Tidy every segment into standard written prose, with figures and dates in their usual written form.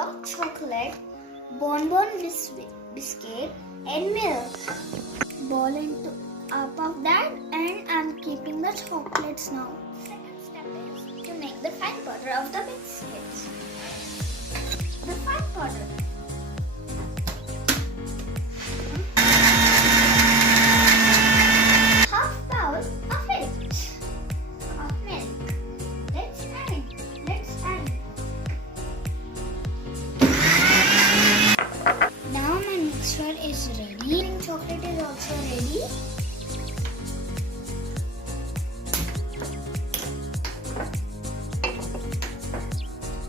dark chocolate, bonbon biscuit and milk. Boil into up of that, and I'm keeping the chocolates now. Second step is to make the fine powder of the biscuits. The fine powder. Half bowl of it. Of milk. Let's add. Now my mixture is ready. And chocolate is also ready.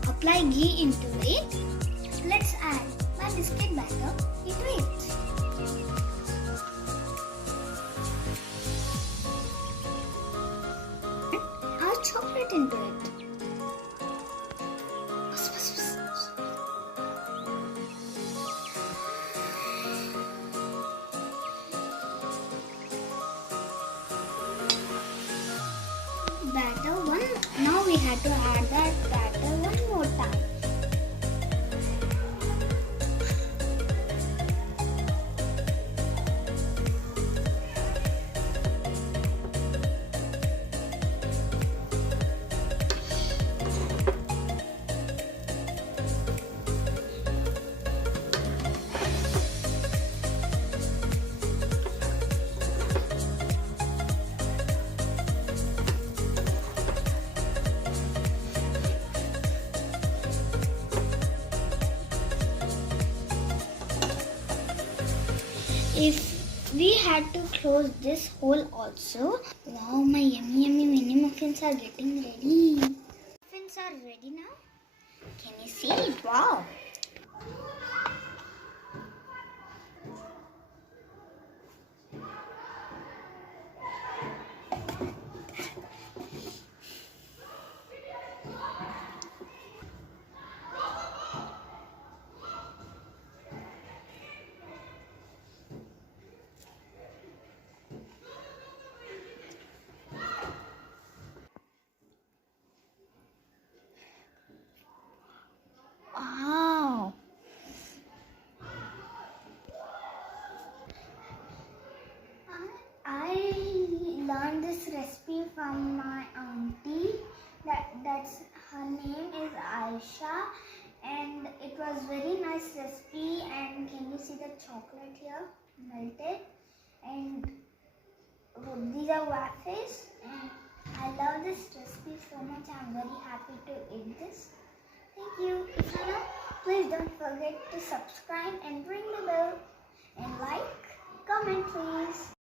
Apply ghee into it. Let's add my biscuit batter into it. Our chocolate into it. Batter one. Now we have to add that batter one more time. If we had to close this hole also. Wow, my yummy mini muffins are getting ready. Muffins are ready now. Can you see it? Wow. Wow. I learned this recipe from my auntie. That's her name is Aisha, and it was very nice recipe. And can you see the chocolate here melted? And these are waffles, and I love this recipe so much. I'm very happy to eat this. Thank you. If you know, please don't forget to subscribe and ring the bell and like, comment please.